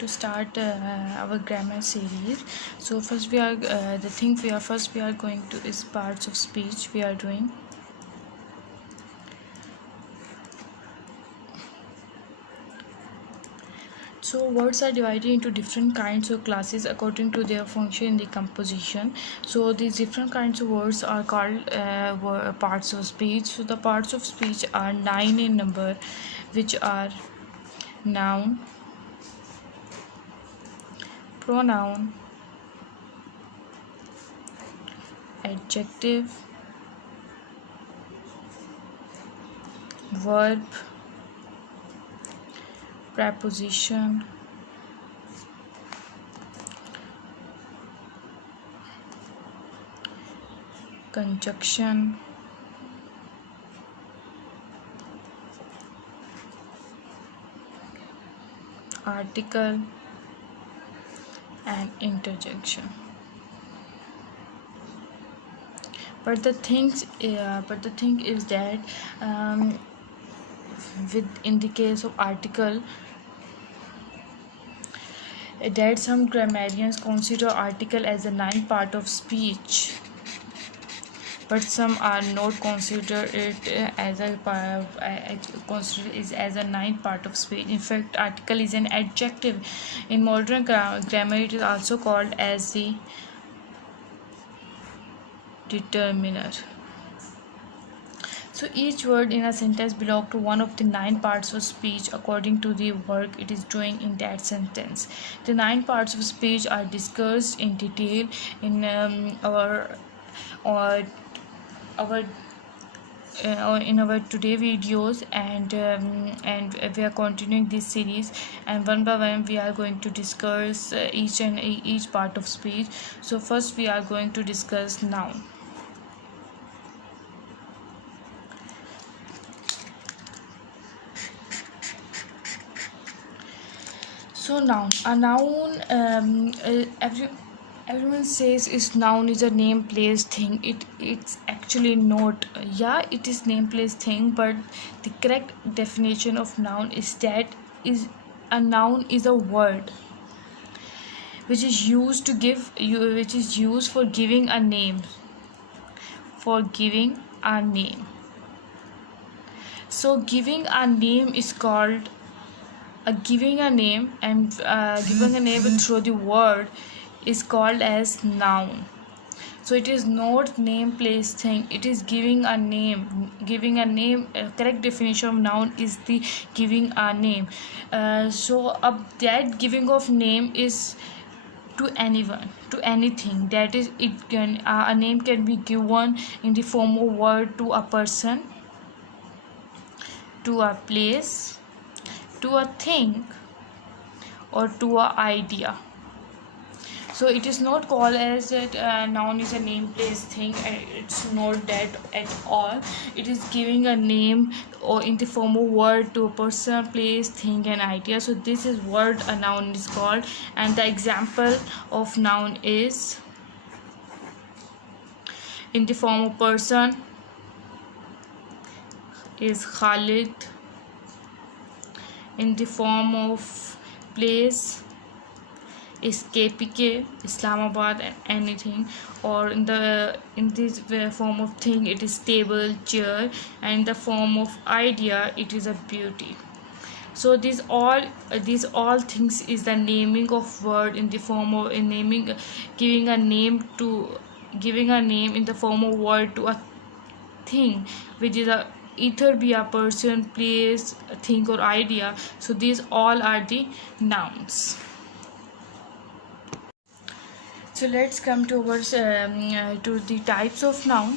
to start our grammar series. So first we are going to is parts of speech we are doing. So words are divided into different kinds of classes according to their function in the composition. So these different kinds of words are called parts of speech. So the parts of speech are 9 in number, which are noun, pronoun, adjective, verb, preposition, conjunction, article, and interjection. But the thing is that in the case of article, that some grammarians consider article as a 9th part of speech, but some are not consider it as a 9th part of speech. In fact, article is an adjective. In modern grammar, it is also called as the determiner. So each word in a sentence belongs to one of the 9 parts of speech according to the work it is doing in that sentence. The 9 parts of speech are discussed in detail in our today videos, and we are continuing this series, and one by one we are going to discuss each part of speech. So first we are going to discuss noun. So noun. A noun, everyone says is noun is a name, place, thing. It's actually not. Yeah, it is name, place, thing, but the correct definition of noun is that a noun is a word which is used for giving a name. So giving a name is called giving a name, and giving a name through the word is called as noun. So it is not name, place, thing. It is giving a name. Correct definition of noun is the giving a name. That giving of name is to anyone, to anything. That is, it can a name can be given in the form of word to a person, to a place, to a thing, or to a idea. So it is not called as that noun is a name, place, thing. It's not that at all. It is giving a name or in the form of word to a person, place, thing, and idea. So this is what a noun is called, and the example of noun is in the form of person is Khalid, in the form of place is KPK, Islamabad, and anything, or in this form of thing it is table, chair, and in the form of idea it is a beauty. So these all things is the naming of word in the form of giving a name in the form of word to a thing, which is either be a person, place, thing, or idea. So these all are the nouns. So let's come to the types of noun.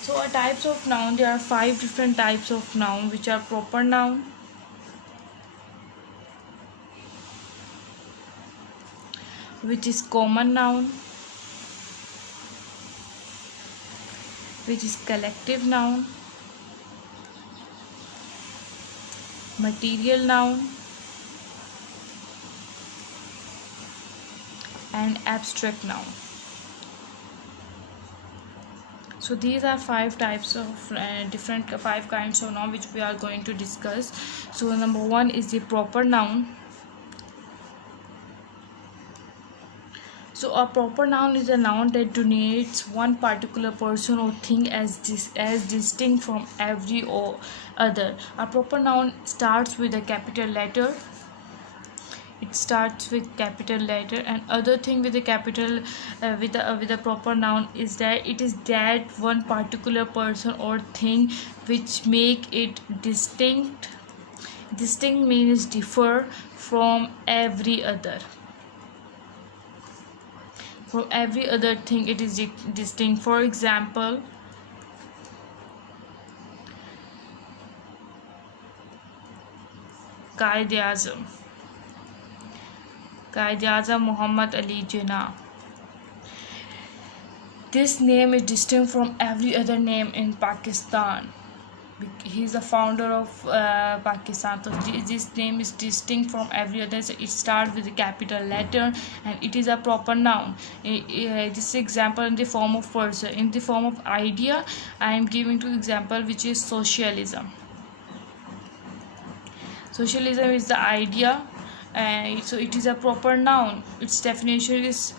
So types of noun, there are 5 different types of noun, which are proper noun, which is common noun, which is collective noun, material noun, and abstract noun. So these are five types of different five kinds of noun which we are going to discuss. So number one is the proper noun. So a proper noun is a noun that denotes one particular person or thing as distinct from every other. A proper noun starts with a capital letter. It starts with capital letter, and other thing with the capital with a proper noun is that it is that one particular person or thing which make it distinct. Distinct means differ from every other. From every other thing it is distinct. For example, Qaid-e-Azam. Qaid-e-Azam Muhammad Ali Jinnah. This name is distinct from every other name in Pakistan. He is the founder of Pakistan. So this name is distinct from every other. So it starts with a capital letter, and it is a proper noun. This example in the form of person. In the form of idea, I am giving two example, which is socialism. Socialism is the idea, so it is a proper noun. Its definition is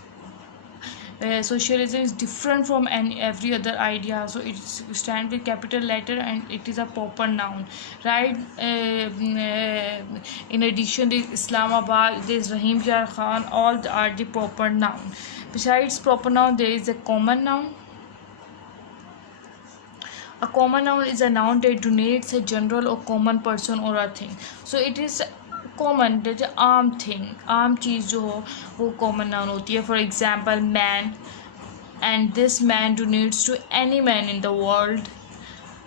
socialism is different from every other idea, so it stands with capital letter and it is a proper noun, right? In addition, there is Islamabad, there is Rahim Jar Khan, all are the proper noun. Besides proper noun, there is a common noun. A common noun is a noun that denotes a general or common person or a thing. So it is common, that is आम thing, आम चीज़ जो हो वो common noun होती है. For example, man, and this man donates to any man in the world.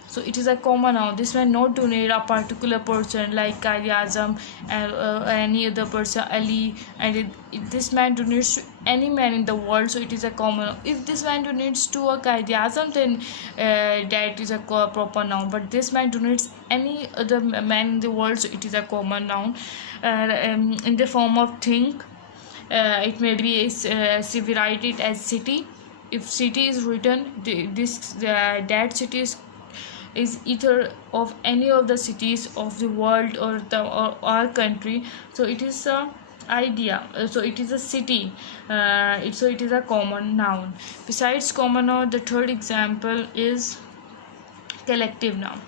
So it is a common noun. This may not donate a particular person like Qaid-e-Azam and any other person, Ali, and this man donates to any man in the world, so it is a common noun. If this man donates to a Qaid-e-Azam, then that is a proper noun. But this man donates any other man in the world, so it is a common noun. In the form of thing, it may be we write it as city. If city is written, that city is either of any of the cities of the world or our country, so it is a idea, so it is a city, so it is a common noun. Besides common noun, the third example is collective noun.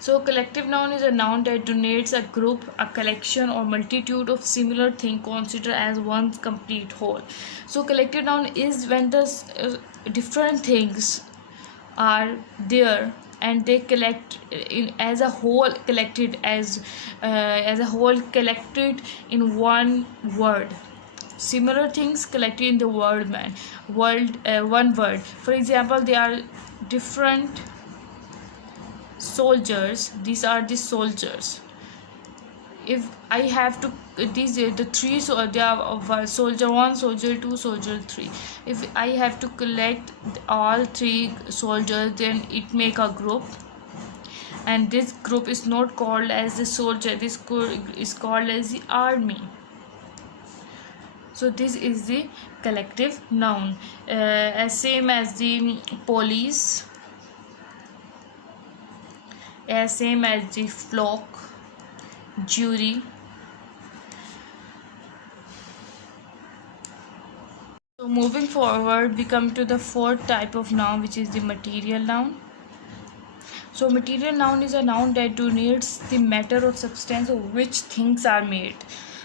So collective noun is a noun that denotes a group, a collection or multitude of similar things considered as one complete whole. So collective noun is when the different things are there and they collect as a whole, collected as a whole, collected in one word. Similar things collected in the one word. For example, there are different soldiers. These are the soldiers. If I have to, these are the three, so they are soldier 1, soldier 2, soldier 3. If I have to collect all three soldiers, then it make a group, and this group is not called as the soldier, this group is called as the army. So this is the collective noun. Same as the police, same as the flock, jury. So moving forward, we come to the fourth type of noun, which is the material noun. So material noun is a noun that denotes the matter or substance of which things are made.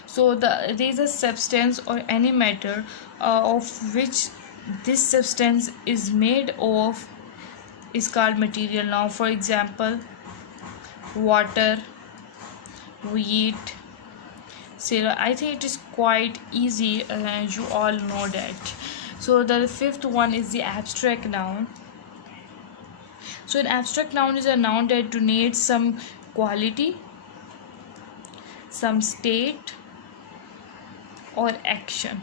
So there is a substance or any matter of which this substance is made of is called material noun. For example, water, wheat, silver. I think it is quite easy, you all know that. So the fifth one is the abstract noun. So an abstract noun is a noun that denotes some quality, some state or action.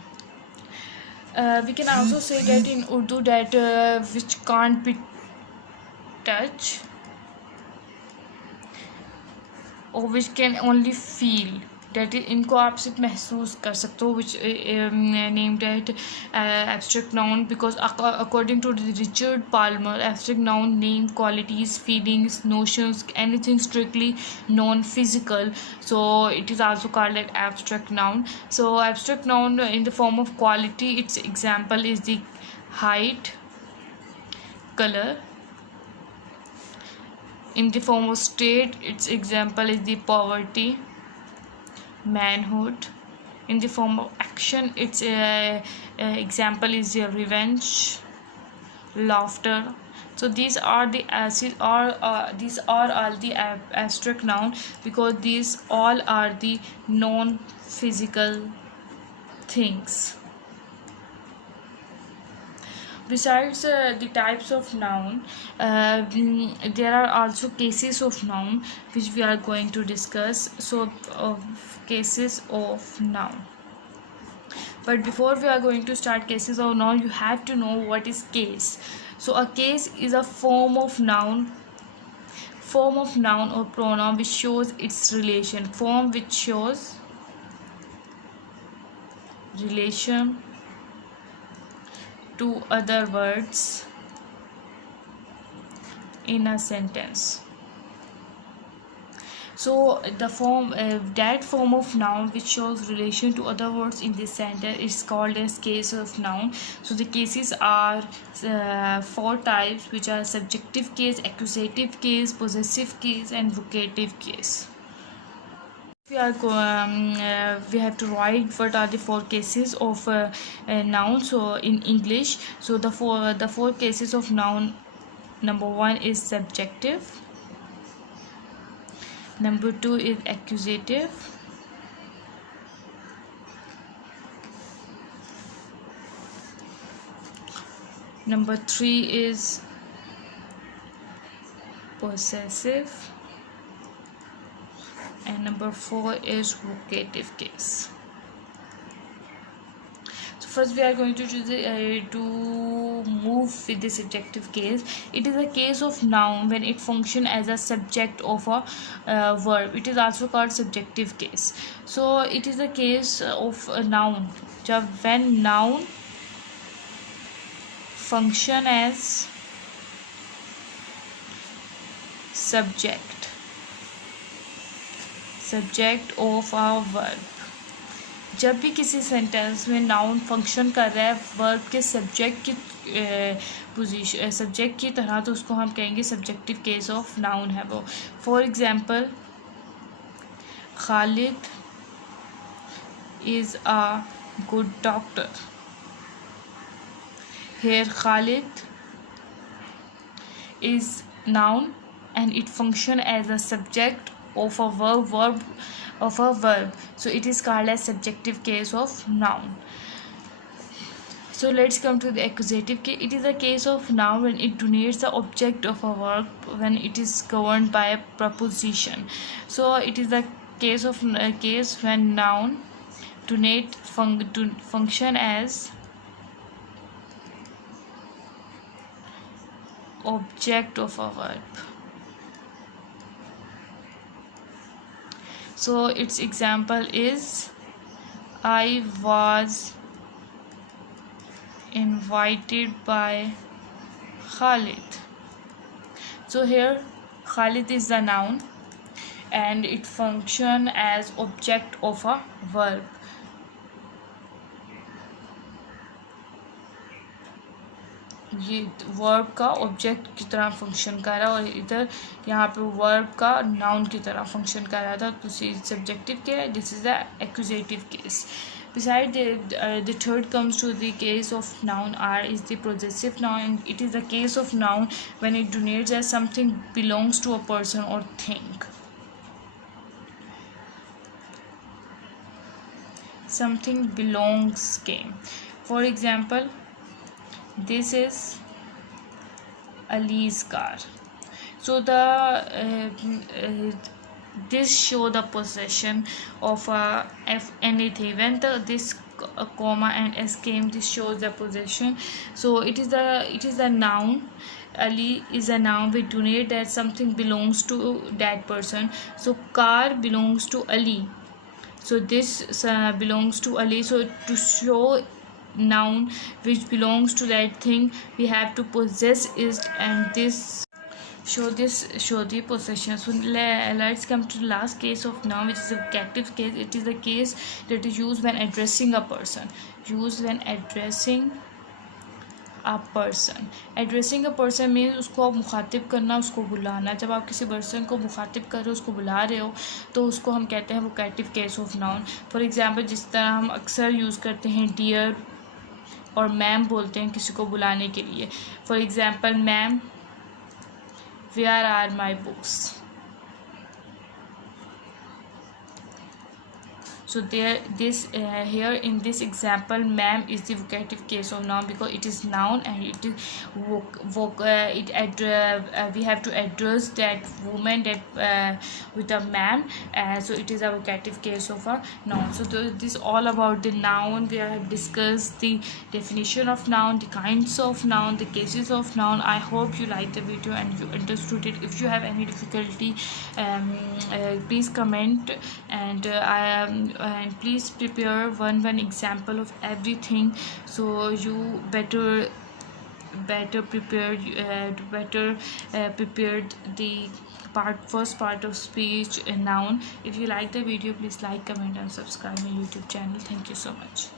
We can also say that in Urdu that which can't be touched or which can only feel, that is इनको आप सिर्फ महसूस कर सकते हो, which named it abstract noun, because according to Richard Palmer, abstract noun name qualities, feelings, notions, anything strictly non-physical, so it is also called an abstract noun. So abstract noun in the form of quality, its example is the height, color. In the form of state, its example is the poverty, manhood. In the form of action, its example is the revenge, laughter. So these are all the abstract noun, because these all are the non-physical things. Besides the types of noun, there are also cases of noun which we are going to discuss. So cases of noun. But before we are going to start cases of noun, you have to know what is case. So a case is a form of noun or pronoun which shows its relation. Form which shows relation to other words in a sentence. So the form that form of noun which shows relation to other words in this sentence is called as case of noun. So the cases are 4 types, which are subjective case, accusative case, possessive case, and vocative case. We have to write what are the 4 cases of noun, so in English. So the four cases of noun: number 1 is subjective, number 2 is accusative, number 3 is possessive, and number 4 is vocative case. So first we are going to move with the subjective case. It is a case of noun when it functions as a subject of a verb. It is also called subjective case. So it is a case of a noun when noun function as subject of a verb. जब भी किसी sentence में noun function कर रहा है verb के subject की तरह, तो उसको हम कहेंगे सब्जेक्टिव केस ऑफ नाउन है वो. For example, Khalid is a good doctor. Here Khalid is noun and it function as a subject of a verb. So it is called as subjective case of noun. So let's come to the accusative case. It is a case of noun when it denotes the object of a verb when it is governed by a preposition. So it is a case when noun function as object of a verb. So its example is, I was invited by Khalid. So here Khalid is the noun and it function as object of a verb. ये verb का object की तरह function कर रहा है और इधर यहाँ पे वर्ब का नाउन की तरह फंक्शन कर रहा था. तो subjective case, this is the accusative case. Beside the third comes to the case of noun is the possessive noun. It is the case of noun when it denotes as something belongs to a person or thing. Something belongs came. For example, this is Ali's car. So this show the possession of anything. When this comma and s came, this shows the possession. So it is the noun. Ali is a noun. We denote that something belongs to that person. So car belongs to Ali. So this belongs to Ali. So to show noun which belongs to that thing, we have to possess it, and this show the possession. So let's come to the last case of noun, which is a vocative case. It is the case that is used when addressing a person. Addressing a person means उसको आप मुखातिब करना, उसको बुलाना. जब आप किसी person को मुखातिब कर रहे हो, उसको बुला रहे हो, तो उसको हम कहते हैं vocative case of noun. For example जिस तरह हम अक्सर यूज़ करते हैं डियर और मैम बोलते हैं किसी को बुलाने के लिए. For example ma'am, where are my books. So here in this example, ma'am is the vocative case of noun because it is noun and it is we have to address that woman with a ma'am, so it is a vocative case of a noun. So this all about the noun. We have discussed the definition of noun, the kinds of noun, the cases of noun. I hope you liked the video and you understood it. If you have any difficulty, please comment, and please prepare one example of everything, so you better prepared the first part of speech noun. If you like the video, please like, comment and subscribe my YouTube channel. Thank you so much.